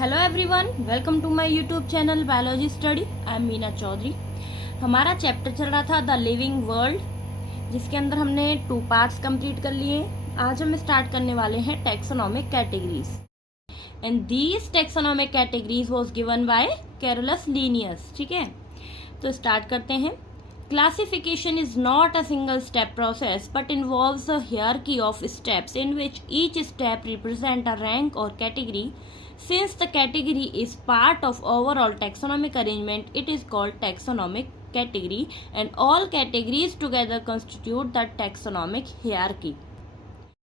Hello everyone, welcome to my YouTube channel biology study. I am Meena Chaudhary. हमारा chapter चल रहा था द लिविंग वर्ल्ड, जिसके अंदर हमने 2 पार्ट्स कंप्लीट कर लिए। आज हम स्टार्ट करने वाले हैं taxonomic categories, and these taxonomic categories was given by Carolus Linnaeus. ठीक है, तो स्टार्ट करते हैं। Classification is not a single step process but involves a hierarchy of steps in which each step represents a rank or category. Since the category is part of overall taxonomic arrangement, it is called taxonomic category, and all categories together constitute the taxonomic hierarchy.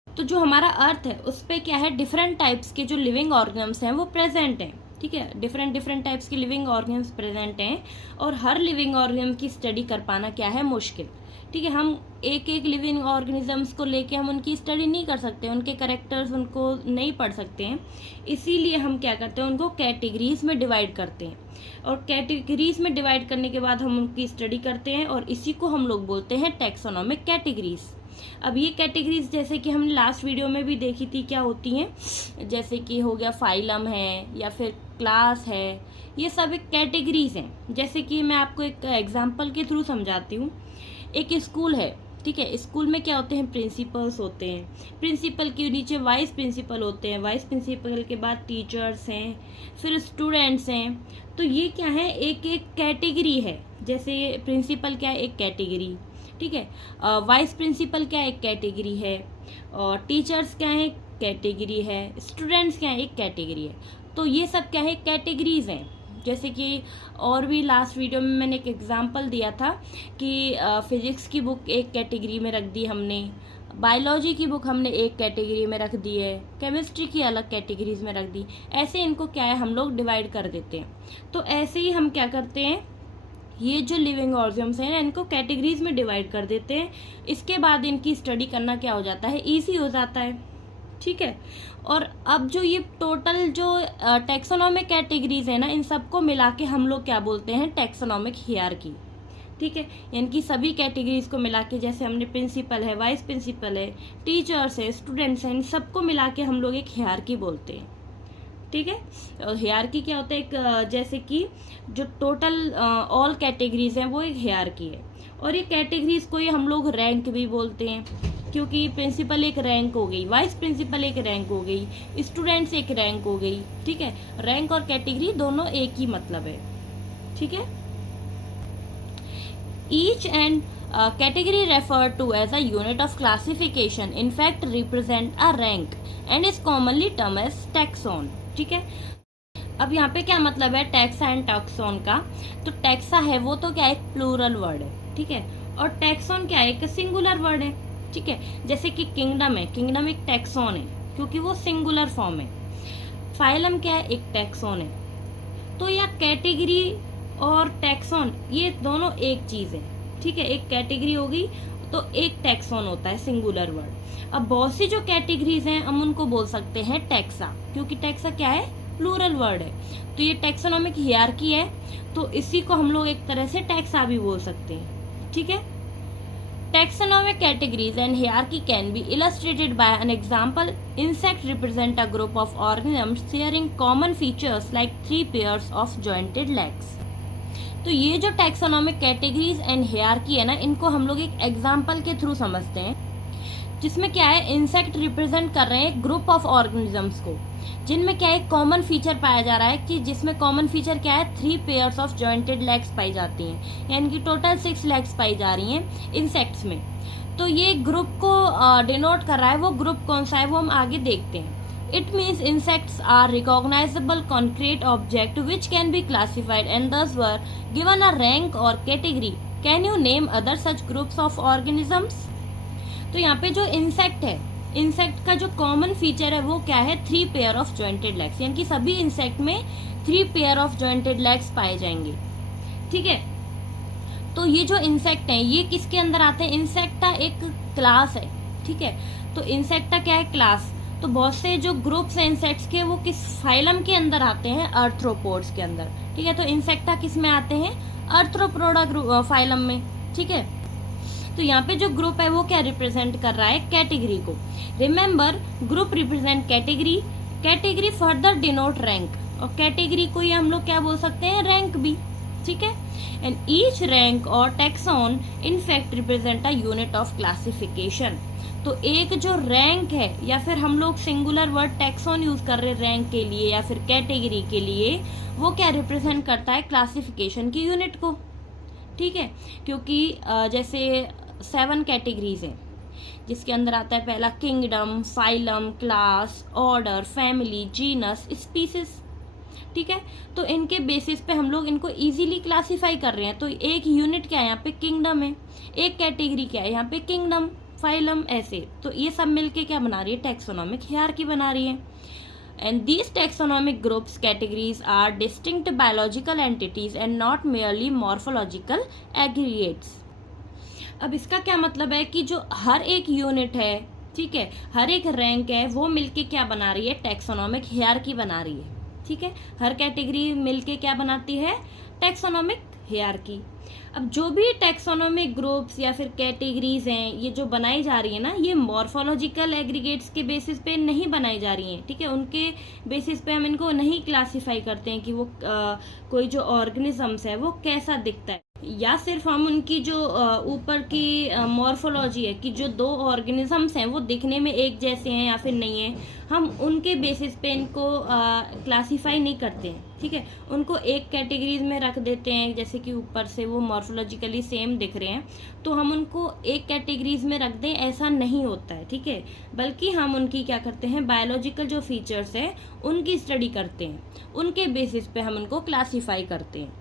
तो जो हमारा अर्थ है उस पे क्या है, different types के जो लिविंग ऑर्गेनिम्स हैं वो प्रेजेंट हैं। ठीक है, डिफरेंट टाइप्स के लिविंग ऑर्गेनिम्स प्रेजेंट हैं और हर लिविंग ऑर्गेनिज्म की स्टडी कर पाना क्या है, मुश्किल। ठीक है, हम एक एक लिविंग ऑर्गेनिजम्स को लेके हम उनकी स्टडी नहीं कर सकते, उनके कैरेक्टर्स उनको नहीं पढ़ सकते हैं। इसीलिए हम क्या करते हैं, उनको कैटेगरीज में डिवाइड करते हैं और कैटेगरीज में डिवाइड करने के बाद हम उनकी स्टडी करते हैं और इसी को हम लोग बोलते हैं टैक्सोनॉमिक कैटेगरीज। अब ये कैटेगरीज जैसे कि हमने लास्ट वीडियो में भी देखी थी क्या होती हैं, जैसे कि हो गया फाइलम है या फिर क्लास है, ये सब एक कैटेगरीज हैं। जैसे कि मैं आपको एक एग्जांपल के थ्रू समझाती हूँ। एक स्कूल है, ठीक है, स्कूल में क्या होते हैं, प्रिंसिपल्स होते हैं, प्रिंसिपल के नीचे वाइस प्रिंसिपल होते हैं, वाइस प्रिंसिपल के बाद टीचर्स हैं, फिर स्टूडेंट्स हैं। तो ये क्या है, एक एक कैटेगरी है। जैसे प्रिंसिपल क्या है, एक कैटेगरी, ठीक है, वाइस प्रिंसिपल क्या एक कैटेगरी है, और टीचर्स क्या है, कैटेगरी है, स्टूडेंट्स क्या है, एक कैटेगरी है। तो ये सब क्या है, कैटेगरीज हैं। जैसे कि और भी लास्ट वीडियो में मैंने एक एग्जांपल दिया था कि फिजिक्स की बुक एक कैटेगरी में रख दी हमने, बायोलॉजी की बुक हमने एक कैटेगरी में रख दी है, केमिस्ट्री की अलग कैटेगरीज में रख दी। ऐसे इनको क्या है, हम लोग डिवाइड कर देते हैं। तो ऐसे ही हम क्या करते हैं, ये जो लिविंग ऑर्गेनिम्स हैं इनको कैटेगरीज में डिवाइड कर देते हैं। इसके बाद इनकी स्टडी करना क्या हो जाता है, इजी हो जाता है। ठीक है, और अब जो ये टोटल जो टैक्सोनॉमिक कैटेगरीज है ना, इन सबको मिला के हम लोग क्या बोलते हैं, टैक्सोनॉमिक हियरार्की। ठीक है, इनकी सभी कैटेगरीज को मिला के, जैसे हमने प्रिंसिपल है, वाइस प्रिंसिपल है, टीचर्स है, स्टूडेंट्स हैं, इन सबको मिला के हम लोग एक हियरार्की बोलते हैं। ठीक है, हियरार्की क्या होता है, एक जैसे कि जो टोटल ऑल कैटेगरीज हैं वो एक हियरार्की है। और ये कैटेगरीज को ये हम लोग रैंक भी बोलते हैं, क्योंकि प्रिंसिपल एक रैंक हो गई, वाइस प्रिंसिपल एक रैंक हो गई, स्टूडेंट्स एक रैंक हो गई। ठीक है, रैंक और कैटेगरी दोनों एक ही मतलब है। ठीक है, each and category referred to as a unit of classification in fact represent a rank and is commonly termed as taxon. ठीक है, अब यहाँ पे क्या मतलब है टैक्सा एंड टैक्सोन का, तो टैक्सा है वो तो क्या एक प्लूरल वर्ड है, ठीक है, और टैक्सोन क्या है, एक सिंगुलर वर्ड है। ठीक है, जैसे कि किंगडम है, किंगडम एक टैक्सोन है क्योंकि वो सिंगुलर फॉर्म है। फाइलम क्या है, एक टैक्सोन है। तो यह कैटेगरी और टैक्सोन ये दोनों एक चीज है। ठीक है, एक कैटेगरी होगी तो एक टैक्सोन होता है, सिंगुलर वर्ड। अब बहुत सी जो कैटेगरीज हैं हम उनको बोल सकते हैं टैक्सा, क्योंकि टैक्सा क्या है, प्लूरल वर्ड है। तो ये टैक्सोनॉमिक हियरार्की है, तो इसी को हम लोग एक तरह से टैक्सा भी बोल सकते हैं। ठीक है, taxonomic categories and hierarchy can be illustrated by an example. Insect represent a group of organisms sharing common features like 3 pairs of jointed legs. तो ये जो टैक्सोनॉमिक कैटेगरीज एंड हियरार्की है ना, इनको हम लोग एक एग्जांपल के थ्रू समझते हैं, जिसमें क्या है, इंसेक्ट रिप्रेजेंट कर रहे हैं एक ग्रुप ऑफ ऑर्गेनिजम्स को, जिनमें क्या है, कॉमन फीचर पाया जा रहा है, कि जिसमें कॉमन फीचर क्या है, 3 पेयर्स ऑफ जॉइंटेड लेग्स पाई जाती हैं, यानी कि टोटल 6 लेग्स पाई जा रही हैं इंसेक्ट्स में। तो ये ग्रुप को डिनोट कर रहा है, वो ग्रुप कौन सा है वो हम आगे देखते हैं। It means insects are recognizable concrete object which can be classified and thus were given a rank or category. Can you name other such groups of organisms? तो यहाँ पे जो इंसेक्ट है, इंसेक्ट का जो कॉमन फीचर है वो क्या है, 3 पेयर ऑफ जॉइंटेड लेग्स, यानी कि सभी इंसेक्ट में 3 पेयर ऑफ जॉइंटेड लेग्स पाए जाएंगे। ठीक है, तो ये जो इंसेक्ट है ये किसके अंदर आते हैं, इंसेक्टा एक क्लास है। ठीक है, तो इंसेक्टा क्या है, क्लास। तो बहुत से जो ग्रुप्स हैं इंसेक्ट्स के वो किस फाइलम के अंदर आते हैं, आर्थ्रोपोड्स के अंदर। ठीक है, तो इंसेक्टा किस में आते हैं, आर्थ्रोपोडा फाइलम में। ठीक है, तो यहाँ पे जो ग्रुप है वो क्या रिप्रेजेंट कर रहा है, कैटेगरी को। Remember, group represent category, category further denote rank और कैटेगरी को ही हम लोग क्या बोल सकते हैं, रैंक भी, ठीक है। एंड ईच रैंक और taxon in fact represent a unit of classification. तो एक जो रैंक है, या फिर हम लोग सिंगुलर वर्ड टैक्सॉन यूज कर रहे रैंक के लिए या फिर कैटेगरी के लिए, वो क्या रिप्रेजेंट करता है, क्लासिफिकेशन की यूनिट को, ठीक है। क्योंकि जैसे 7 कैटेगरीज हैं, जिसके अंदर आता है पहला kingdom, phylum, class, order, family, genus, species, ठीक है। तो इनके बेसिस पे हम लोग इनको इजीली क्लासिफाई कर रहे हैं। तो एक यूनिट क्या है, यहाँ पे किंगडम है, एक कैटेगरी क्या है, यहाँ पे किंगडम, फाइलम, ऐसे। तो ये सब मिलके क्या बना रही है, टैक्सोनॉमिक हियरार्की बना रही है। And these taxonomic groups categories are distinct biological entities and not merely morphological aggregates. अब इसका क्या मतलब है कि जो हर एक यूनिट है, ठीक है, हर एक रैंक है, वो मिलके क्या बना रही है, टैक्सोनॉमिक हियरार्की बना रही है, ठीक है। हर कैटेगरी मिलके क्या बनाती है, टैक्सोनॉमिक हियरार्की। अब जो भी टैक्सोनॉमिक ग्रुप्स या फिर कैटेगरीज हैं, ये जो बनाई जा रही है ना, ये मॉर्फोलॉजिकल एग्रीगेट्स के बेसिस पे नहीं बनाई जा रही हैं, ठीक है। उनके बेसिस पे हम इनको नहीं क्लासिफाई करते हैं कि वो कोई जो ऑर्गेनिजम्स है वो कैसा दिखता है, या सिर्फ हम उनकी जो ऊपर की मॉर्फोलॉजी है कि जो 2 ऑर्गेनिजम्स हैं वो दिखने में एक जैसे हैं या फिर नहीं है, हम उनके बेसिस पे इनको क्लासिफाई नहीं करते हैं, ठीक है। उनको एक कैटेगरीज में रख देते हैं, जैसे कि ऊपर से वो मॉर्फोलॉजिकली सेम दिख रहे हैं तो हम उनको एक कैटेगरीज में रख दें, ऐसा नहीं होता है, ठीक है। बल्कि हम उनकी क्या करते हैं, बायोलॉजिकल जो फीचर्स है उनकी स्टडी करते हैं, उनके बेसिस पे हम उनको क्लासिफाई करते हैं।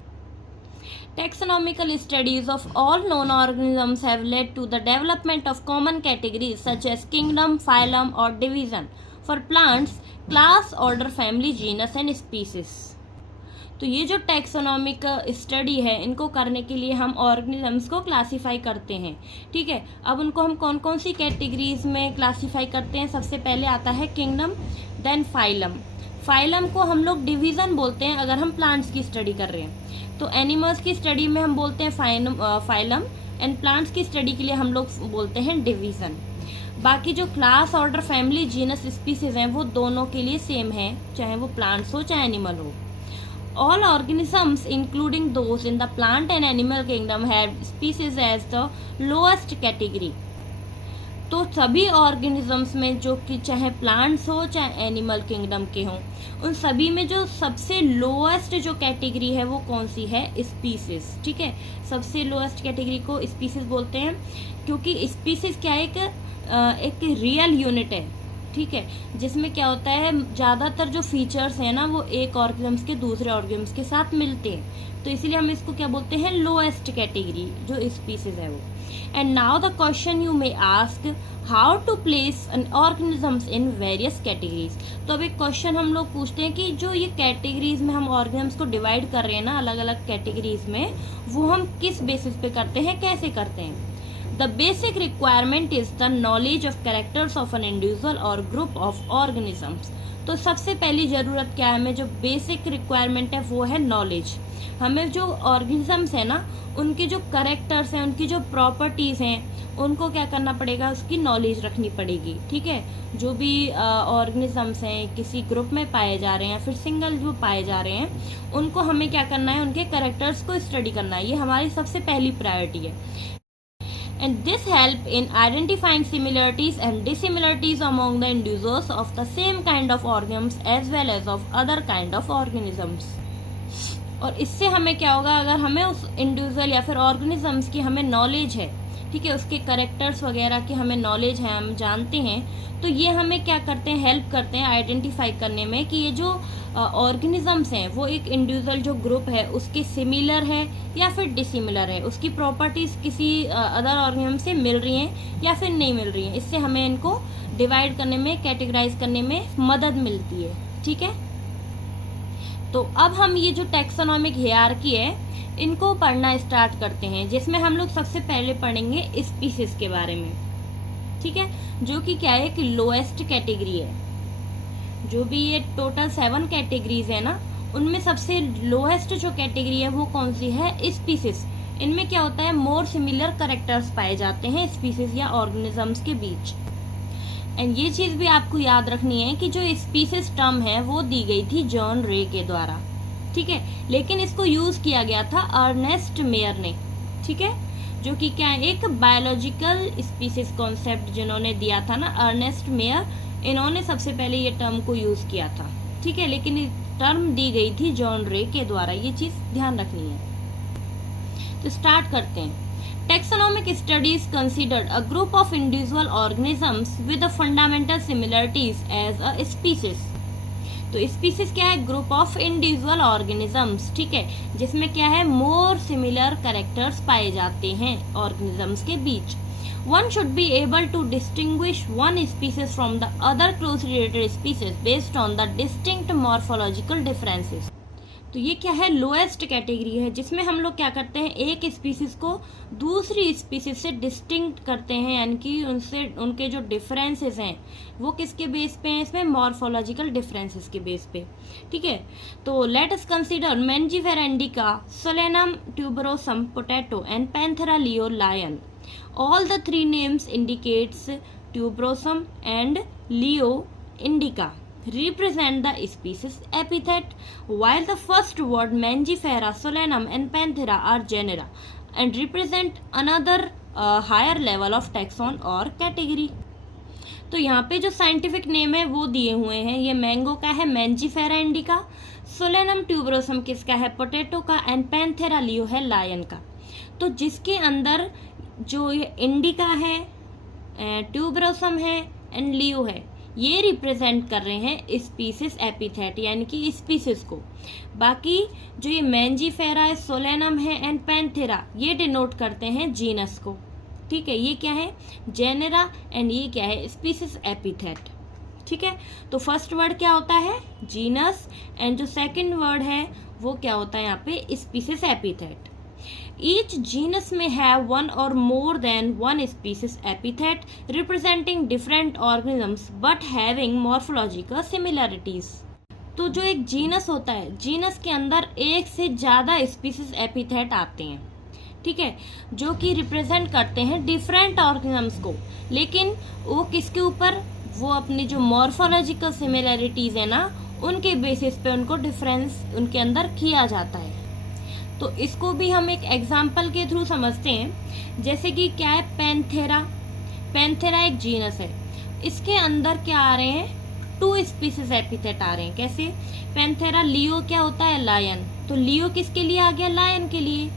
Taxonomical studies of all known organisms have led to the development of common categories such as kingdom, phylum or division for plants, class, order, family, genus and species. तो ये जो टैक्सोनॉमिक स्टडी है, इनको करने के लिए हम ऑर्गेनिजम्स को क्लासीफाई करते हैं, ठीक है। अब उनको हम कौन कौन सी कैटेगरीज में क्लासीफाई करते हैं, सबसे पहले आता है किंगडम, देन फाइलम। फाइलम को हम लोग डिवीज़न बोलते हैं अगर हम प्लांट्स की स्टडी कर रहे हैं, तो एनिमल्स की स्टडी में हम बोलते हैं फाइलम, एंड प्लांट्स की स्टडी के लिए हम लोग बोलते हैं डिवीज़न। बाकी जो class, order, family, genus, species हैं, वो दोनों के लिए सेम है, चाहे वो प्लांट्स हो चाहे एनिमल हो। All organisms including those in the plant and animal kingdom have species as the lowest category. तो सभी ऑर्गेनिजम्स में, जो कि चाहे प्लांट्स हो चाहे एनिमल किंगडम के हों, उन सभी में जो सबसे लोएस्ट जो कैटेगरी है वो कौन सी है, स्पीसीज, ठीक है। सबसे लोएस्ट कैटेगरी को स्पीसीज बोलते हैं, क्योंकि स्पीसीज क्या है, एक रियल यूनिट है, ठीक है, जिसमें क्या होता है, ज़्यादातर जो फीचर्स हैं ना वो एक ऑर्गेनिज्म के दूसरे ऑर्गेनिज्म के साथ मिलते हैं, तो इसीलिए हम इसको क्या बोलते हैं, लोएस्ट कैटेगरी जो स्पीसीज है वो। And now the question you may ask, how to place an organisms in various categories. तो अब एक क्वेश्चन हम लोग पूछते हैं कि जो ये कैटेगरीज में हम ऑर्गेनिजम्स को डिवाइड कर रहे हैं ना अलग अलग कैटेगरीज में, वो हम किस बेसिस पे करते हैं, कैसे करते हैं। The basic requirement is the knowledge of characters of an individual or group of organisms. तो सबसे पहली ज़रूरत क्या है, हमें जो बेसिक रिक्वायरमेंट है वो है नॉलेज। हमें जो ऑर्गेनिजम्स है ना उनके जो करेक्टर्स हैं, उनकी जो प्रॉपर्टीज़ हैं, उनको क्या करना पड़ेगा, उसकी नॉलेज रखनी पड़ेगी, ठीक है। जो भी ऑर्गेनिजम्स हैं किसी ग्रुप में पाए जा रहे हैं या फिर सिंगल जो पाए जा रहे हैं, उनको हमें क्या करना है, उनके करेक्टर्स को स्टडी करना है, ये हमारी सबसे पहली प्रायोरिटी है। And this help in identifying similarities and dissimilarities among the individuals of the same kind of organisms as well as of other kind of organisms. और इससे हमें क्या होगा, अगर हमें उस इंडिविजुअल या फिर ऑर्गेनिजम्स की हमें नॉलेज है, ठीक है, उसके करेक्टर्स वगैरह की हमें नॉलेज है, हम जानते हैं, तो ये हमें क्या करते हैं, हेल्प करते हैं आइडेंटिफाई करने में कि ये जो ऑर्गेनिजम्स हैं वो एक इंडिविजुअल जो ग्रुप है उसके सिमिलर है या फिर डिसिमिलर है, उसकी प्रॉपर्टीज़ किसी अदर ऑर्गेनिज्म से मिल रही हैं या फिर नहीं मिल रही हैं। इससे हमें इनको डिवाइड करने में, कैटेगराइज करने में मदद मिलती है, ठीक है। तो अब हम ये जो टैक्सोनॉमिक हियरार्की है इनको पढ़ना स्टार्ट करते हैं, जिसमें हम लोग सबसे पहले पढ़ेंगे स्पीसीज के बारे में, ठीक है, जो कि क्या है कि लोएस्ट कैटेगरी है। जो भी ये टोटल 7 कैटेगरीज है ना, उनमें सबसे लोएस्ट जो कैटेगरी है वो कौन सी है, स्पीसीज। इनमें क्या होता है, मोर सिमिलर कैरेक्टर्स पाए जाते हैं स्पीसीज या ऑर्गेनिजम्स के बीच। एंड ये चीज भी आपको याद रखनी है कि जो स्पीसीज टर्म है वो दी गई थी जॉन रे के द्वारा, ठीक है, लेकिन इसको यूज किया गया था अर्नेस्ट मेयर ने, ठीक है, जो कि क्या है, एक बायोलॉजिकल स्पीसीज कॉन्सेप्ट जिन्होंने दिया था ना, अर्नेस्ट मेयर, इन्होंने सबसे पहले ये टर्म को यूज किया था, ठीक है, लेकिन ये टर्म दी गई थी जॉन रे के द्वारा, ये चीज ध्यान रखनी है। तो स्टार्ट करते हैं। Taxonomic studies considered a group of individual organisms with the fundamental similarities as a species. तो स्पीसीज क्या है, ग्रुप ऑफ इंडिविजुअल ऑर्गेनिजम्स, ठीक है, जिसमें क्या है, मोर सिमिलर कैरेक्टर्स पाए जाते हैं ऑर्गेनिजम्स के बीच। One should be able to distinguish one species from the other closely related species based on the distinct morphological differences. तो ये क्या है, लोएस्ट कैटेगरी है, जिसमें हम लोग क्या करते हैं, एक स्पीसीज को दूसरी स्पीसीज से डिस्टिंक्ट करते हैं, यानी कि उनसे उनके जो डिफरेंसेस हैं वो किसके बेस पे हैं, इसमें मॉर्फोलॉजिकल डिफरेंसेस के बेस पे, ठीक है। तो let us consider Mangifera indica, Solanum tuberosum potato and Panthera leo lion. All the three names indicates tuberosum and leo indica represent the species epithet, while the first word Mangifera, Solanum and Panthera are genera and represent another higher level of taxon or category. तो यहाँ पे जो scientific name है वो दिए हुए हैं, ये मैंगो का है मैंजीफेरा इंडिका, सोलेनम ट्यूबरोसम किसका है, पोटैटो का, एंड पैंथेरा लियो है लायन का। तो जिसके अंदर जो ये इंडिका है, ट्यूबरोसम है एंड लियो है, ये रिप्रेजेंट कर रहे हैं स्पीसीज एपिथेट, यानी कि स्पीसीज को। बाकी जो ये मैंजीफेरा है, सोलेनम है एंड पैंथेरा, ये डिनोट करते हैं जीनस को, ठीक है, ये क्या है, जेनेरा, एंड ये क्या है, स्पीसीज एपिथेट, ठीक है। तो फर्स्ट वर्ड क्या होता है, जीनस, एंड जो सेकंड वर्ड है वो क्या होता है यहाँ पे, species epithet. Each genus may have one or more than one species epithet representing different organisms but having morphological similarities. तो जो एक जीनस होता है, जीनस के अंदर एक से ज़्यादा स्पीसीज एपिथेट आते हैं, ठीक है, जो कि रिप्रेजेंट करते हैं डिफरेंट ऑर्गेनिजम्स को, लेकिन वो किसके ऊपर, वो अपनी जो मॉर्फोलॉजिकल सिमिलैरिटीज है ना, उनके बेसिस पे उनको डिफरेंस उनके अंदर किया जाता है। तो इसको भी हम एक एग्जाम्पल के थ्रू समझते हैं, जैसे कि क्या है, पैंथेरा, पैंथेरा एक जीनस है, इसके अंदर क्या आ रहे हैं, 2 स्पीसीज एपिथेट आ रहे हैं, कैसे, पैंथेरा लियो क्या होता है, लायन, तो लियो किसके लिए आ गया, लायन के लिए,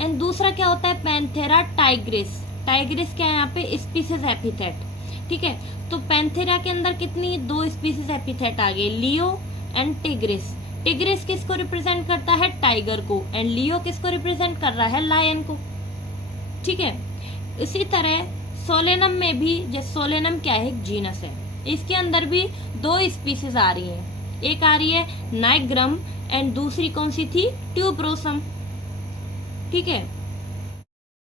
एंड दूसरा क्या होता है, पैंथेरा टाइग्रिस, टाइग्रिस क्या है यहाँ पे, स्पीसीज एपिथेट, ठीक है। तो पैंथेरा के अंदर कितनी, 2 स्पीसीज एपिथेट आ गए, लियो एंड टिग्रिस। टिग्रिस किसको रिप्रेजेंट करता है, टाइगर को, एंड लियो किसको रिप्रेजेंट कर रहा है, लायन को, ठीक है। इसी तरह सोलेनम में भी, जैसे सोलेनम क्या है, एक जीनस है, इसके अंदर भी 2 स्पीसीज आ रही हैं, एक आ रही है नाइग्रम एंड दूसरी कौन सी थी, ट्यूबरोसम, ठीक है।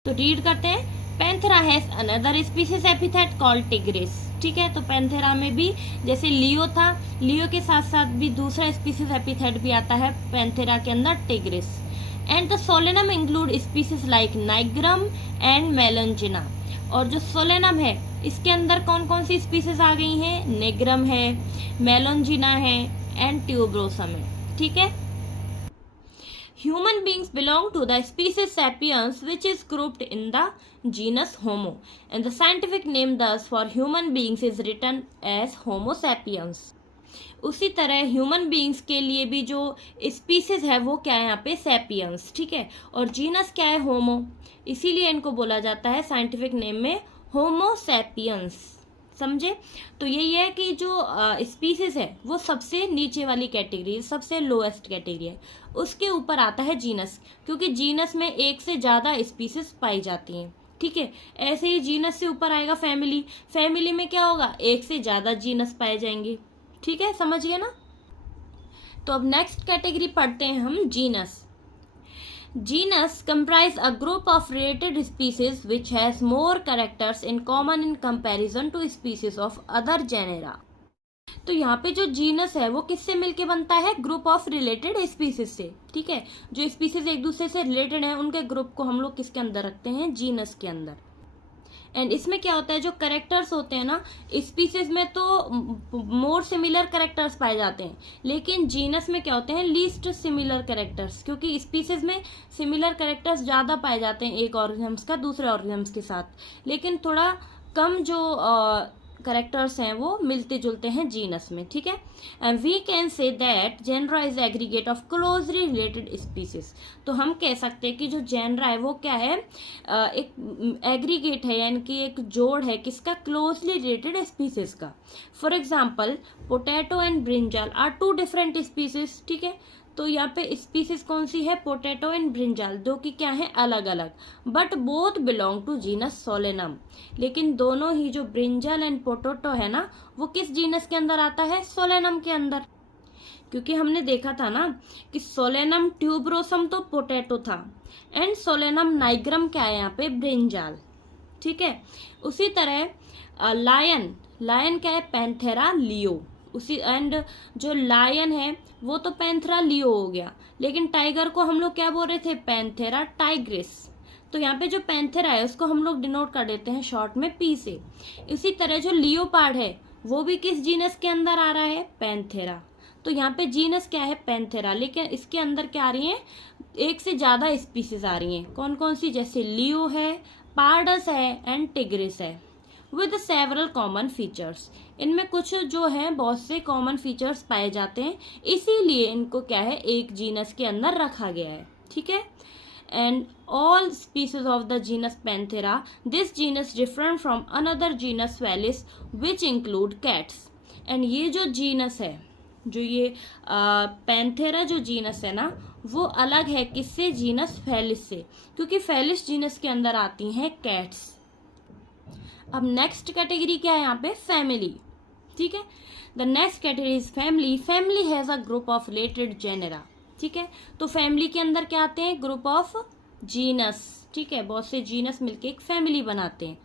तो रीड करते हैं, Panthera has another species epithet called tigris, ठीक है। तो पैंथेरा में भी जैसे लियो था, लियो के साथ साथ भी दूसरा स्पीसीज एपिथेट भी आता है पैंथेरा के अंदर, tigris. And the Solanum include species like nigrum and melongena. और जो सोलेनम है इसके अंदर कौन कौन सी स्पीसीज आ गई हैं, नेग्रम है, मेलनजिना है एंड ट्यूबरोसम है, ठीक है। Human beings belong to the species Sapiens, which is grouped in the genus Homo, and the scientific name thus for human beings is written as Homo sapiens. उसी तरह ह्यूमन बींग्स के लिए भी जो species है वो क्या है यहाँ पे, सैपियंस, ठीक है, और जीनस क्या है, होमो, इसीलिए इनको बोला जाता है साइंटिफिक नेम में होमो सैपियंस, समझे। तो यही है कि जो स्पीसीज है वो सबसे नीचे वाली कैटेगरी, सबसे लोएस्ट कैटेगरी है, उसके ऊपर आता है जीनस, क्योंकि जीनस में एक से ज़्यादा स्पीसीज पाई जाती हैं, ठीक है। ऐसे ही जीनस से ऊपर आएगा फैमिली, फैमिली में क्या होगा, एक से ज़्यादा जीनस पाए जाएंगे, ठीक है, समझ गए ना। तो अब नेक्स्ट कैटेगरी पढ़ते हैं हम, genus. Genus comprise a group of related species which has more characters in common in comparison to species of other genera. तो यहाँ पे जो जीनस है वो किससे मिलके बनता है, ग्रुप ऑफ रिलेटेड स्पीसीज से, ठीक है। जो स्पीसीज एक दूसरे से रिलेटेड है उनके ग्रुप को हम लोग किसके अंदर रखते हैं, जीनस के अंदर। एंड इसमें क्या होता है, जो करेक्टर्स होते हैं ना, स्पीसीज में तो मोर सिमिलर करेक्टर्स पाए जाते हैं, लेकिन जीनस में क्या होते हैं, लीस्ट सिमिलर करेक्टर्स, क्योंकि स्पीसीज में सिमिलर करेक्टर्स ज़्यादा पाए जाते हैं एक ऑर्गेनिजम्स का दूसरे ऑर्गेनिजम्स के साथ, लेकिन थोड़ा कम जो करेक्टर्स हैं वो मिलते जुलते हैं जीनस में, ठीक है। And we can say that genera is aggregate of closely related species. तो हम कह सकते हैं कि जो जेनरा है वो क्या है, एक एग्रीगेट है, यानी कि एक जोड़ है किसका, क्लोजली रिलेटेड स्पीसीज का। For example potato and brinjal are two different species, ठीक है। तो यहाँ पे स्पीसीज कौन सी है, पोटैटो एंड ब्रिंजल, जो कि क्या है, अलग अलग, but both belong to genus Solanum. लेकिन दोनों ही, जो ब्रिंजल एंड पोटैटो है ना, वो किस जीनस के अंदर आता है, सोलेनम के अंदर। क्योंकि हमने देखा था ना कि सोलेनम ट्यूबरोसम तो पोटैटो था, एंड सोलेनम नाइग्रम क्या है यहाँ पे, ब्रिंजल, ठीक है। उसी तरह लायन क्या है, पैंथेरा लियो, उसी एंड जो लायन है वो तो पैंथेरा लियो हो गया, लेकिन टाइगर को हम लोग क्या बोल रहे थे, पैंथेरा टाइग्रिस। तो यहाँ पे जो पैंथेरा है उसको हम लोग डिनोट कर देते हैं शॉर्ट में पी से। इसी तरह जो लियोपार्ड है वो भी किस जीनस के अंदर आ रहा है, पैंथेरा। तो यहाँ पे जीनस क्या है, पैंथेरा, लेकिन इसके अंदर क्या आ रही है, एक से ज्यादा स्पीसीज आ रही हैं। कौन कौन सी, जैसे लियो है, पार्डस है एंड टिग्रिस है, विद सेवरल कॉमन फीचर्स। इनमें कुछ जो है बहुत से कॉमन फीचर्स पाए जाते हैं, इसीलिए इनको क्या है, एक जीनस के अंदर रखा गया है, ठीक है। And all species of the genus Panthera, this genus different from another genus Felis which include cats. एंड ये जो जीनस है, जो ये पैंथेरा जो जीनस है ना, वो अलग है किससे, जीनस फेलिस से, क्योंकि फेलिस जीनस के अंदर आती हैं कैट्स। अब नेक्स्ट कैटेगरी क्या है यहाँ पे, फैमिली, ठीक है। The next category is family. Family has a group of related genera, ठीक है। तो फैमिली के अंदर क्या आते हैं, ग्रुप ऑफ जीनस, ठीक है, बहुत से जीनस मिलके एक फैमिली बनाते हैं,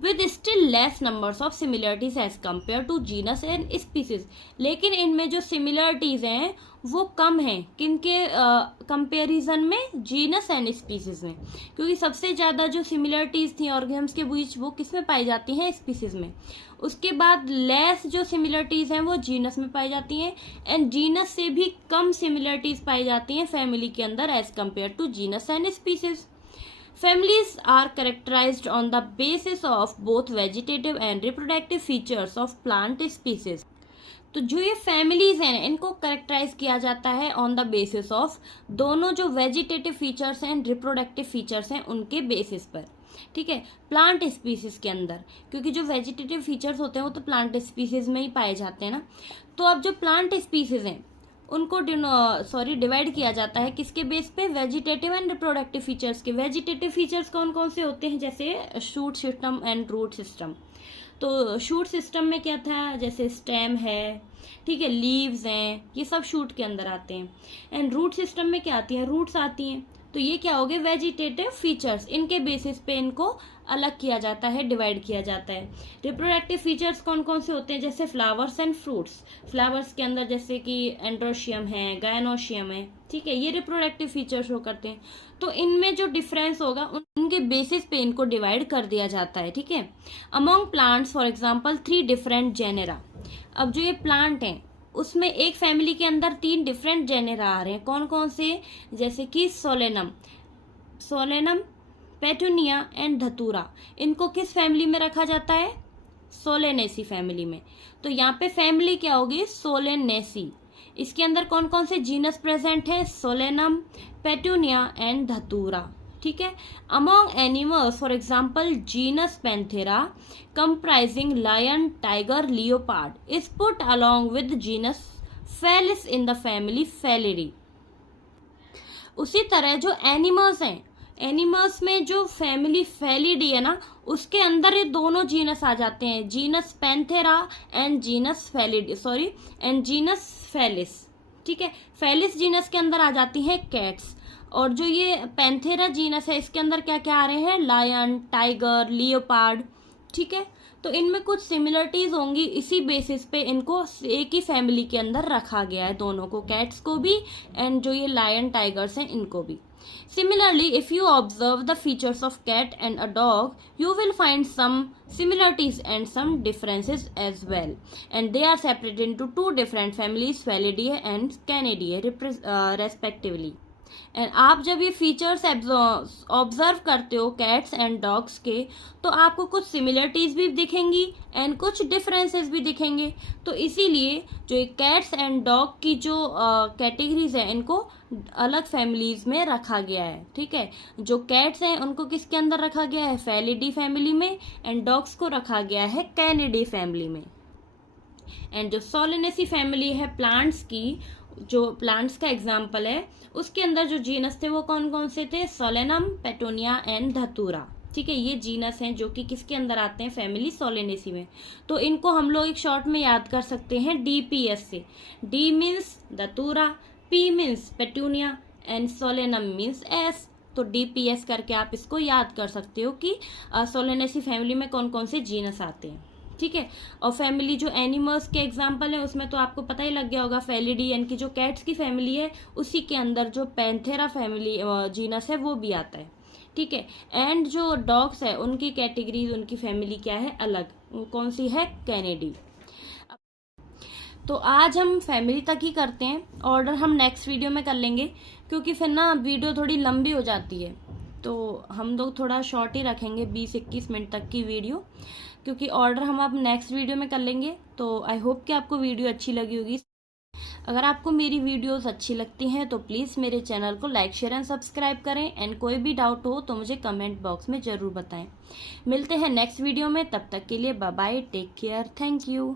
with still less numbers of similarities as compare to genus and species. लेकिन इनमें जो सिमिलरिटीज हैं वो कम हैं, किनके कंपेरिजन में, जीनस एंड स्पीसीज में, क्योंकि सबसे ज्यादा जो सिमिलरिटीज थी ऑर्गेनिजम्स के बीच वो किस में पाई जाती हैं, स्पीसीज में। उसके बाद लेस जो सिमिलरिटीज हैं वो जीनस में पाई जाती हैं, एंड जीनस से भी कम सिमिलरिटीज पाई जाती हैं फैमिली के अंदर as compare to genus and species. Families are characterized on the basis of both vegetative and reproductive features of plant species. तो जो ये फैमिलीज हैं इनको करेक्टराइज किया जाता है ऑन द बेसिस ऑफ दोनों जो वेजिटेटिव फीचर्स हैं, रिप्रोडक्टिव फीचर्स हैं, उनके बेसिस पर, ठीक है, प्लांट स्पीसीज के अंदर, क्योंकि जो वेजिटेटिव फीचर्स होते हैं वो तो प्लांट स्पीसीज में ही पाए जाते हैं ना। तो अब जो प्लांट स्पीसीज हैं उनको डिवाइड किया जाता है किसके बेस पे, वेजिटेटिव एंड रिप्रोडक्टिव फीचर्स के। वेजिटेटिव फीचर्स कौन कौन से होते हैं, जैसे shoot system and root system. तो शूट सिस्टम में क्या था, जैसे स्टेम है, ठीक है, लीव्स हैं, ये सब शूट के अंदर आते हैं। एंड रूट सिस्टम में क्या आती हैं, रूट्स आती हैं। तो ये क्या हो गए, वेजिटेटिव फीचर्स, इनके बेसिस पे इनको अलग किया जाता है, डिवाइड किया जाता है। रिप्रोडक्टिव फीचर्स कौन कौन से होते हैं, जैसे फ्लावर्स एंड फ्रूट्स। फ्लावर्स के अंदर जैसे कि एंड्रोशियम है, गायनोशियम है, ठीक है, ये रिप्रोडक्टिव फीचर्स शो करते हैं। तो इनमें जो डिफरेंस होगा उनके बेसिस पे इनको डिवाइड कर दिया जाता है, ठीक है। Among plants for example 3 different genera. अब जो ये प्लांट हैं उसमें एक फैमिली के अंदर 3 डिफरेंट जेनेरा आ रहे हैं, कौन कौन से, जैसे कि सोलेनम, पेटूनिया एंड धतूरा। इनको किस फैमिली में रखा जाता है, सोलेनेसी फैमिली में। तो यहाँ पे फैमिली क्या होगी, सोलेनेसी। इसके अंदर कौन कौन से जीनस प्रेजेंट है, सोलेनम, पेटूनिया एंड धतूरा, ठीक है। Among animals for example genus Panthera comprising lion, tiger, leopard is put along with genus Felis in the family Felidae. उसी तरह जो एनिमल्स हैं, एनिमल्स में जो फैमिली फेलिडी है ना, उसके अंदर ये दोनों जीनस आ जाते हैं, genus Panthera and genus Felidae, and genus Felis, ठीक है। फेलिस जीनस के अंदर आ जाती हैं कैट्स, और जो ये पैंथेरा जीनस है इसके अंदर क्या क्या आ रहे हैं, लायन, टाइगर, लियोपार्ड, ठीक है। तो इनमें कुछ सिमिलरिटीज होंगी, इसी बेसिस पे इनको एक ही फैमिली के अंदर रखा गया है, दोनों को, कैट्स को भी एंड जो ये लायन टाइगर्स हैं इनको भी। Similarly, if you observe the features of cat and a dog, you will find some similarities and some differences as well. And they are separated into two different families, Felidae and Canidae, respectively. And आप जब ये features observe करते हो cats and dogs के, तो आपको कुछ similarities भी दिखेंगी एंड कुछ डिफरेंसेस भी दिखेंगे. तो इसीलिए जो कैट्स एंड डॉग की जो कैटेगरीज है इनको अलग फैमिलीज में रखा गया है. ठीक है, जो कैट्स हैं उनको किसके अंदर रखा गया है, फेलिडी फैमिली में, एंड डॉग्स को रखा गया है कैनिडी फैमिली में. एंड जो सोलेनेसी फैमिली है प्लांट्स की, जो प्लांट्स का एग्जाम्पल है, उसके अंदर जो जीनस थे वो कौन कौन से थे, सोलेनम, पेटोनिया एंड धतूरा. ठीक है, ये जीनस हैं जो कि किसके अंदर आते हैं, फैमिली सोलेनेसी में. तो इनको हम लोग एक शॉर्ट में याद कर सकते हैं DPS से. D मीन्स धतूरा, P means petunia and Solanum means S. तो DPS करके आप इसको याद कर सकते हो कि सोलेनेसी फैमिली में कौन कौन से जीनस आते हैं. ठीक है, और फैमिली जो एनिमल्स के एग्जाम्पल है उसमें तो आपको पता ही लग गया होगा, फेलिडी यानी कि जो कैट्स की फैमिली है उसी के अंदर जो पैंथेरा फैमिली जीनस है वो भी आता है. ठीक है, एंड जो डॉग्स है उनकी कैटेगरीज, उनकी फैमिली क्या है अलग, वो कौन सी है, कैनिडी. तो आज हम फैमिली तक ही करते हैं, ऑर्डर हम नेक्स्ट वीडियो में कर लेंगे क्योंकि फिर ना वीडियो थोड़ी लंबी हो जाती है. तो हम लोग थोड़ा शॉर्ट ही रखेंगे, 20-21 मिनट तक की वीडियो, क्योंकि ऑर्डर हम अब नेक्स्ट वीडियो में कर लेंगे. तो आई होप कि आपको वीडियो अच्छी लगी होगी. अगर आपको मेरी वीडियोस अच्छी लगती हैं तो प्लीज़ मेरे चैनल को लाइक, शेयर एंड सब्सक्राइब करें. एंड कोई भी डाउट हो तो मुझे कमेंट बॉक्स में ज़रूर बताएं. मिलते हैं नेक्स्ट वीडियो में, तब तक के लिए bye bye, take care, thank you.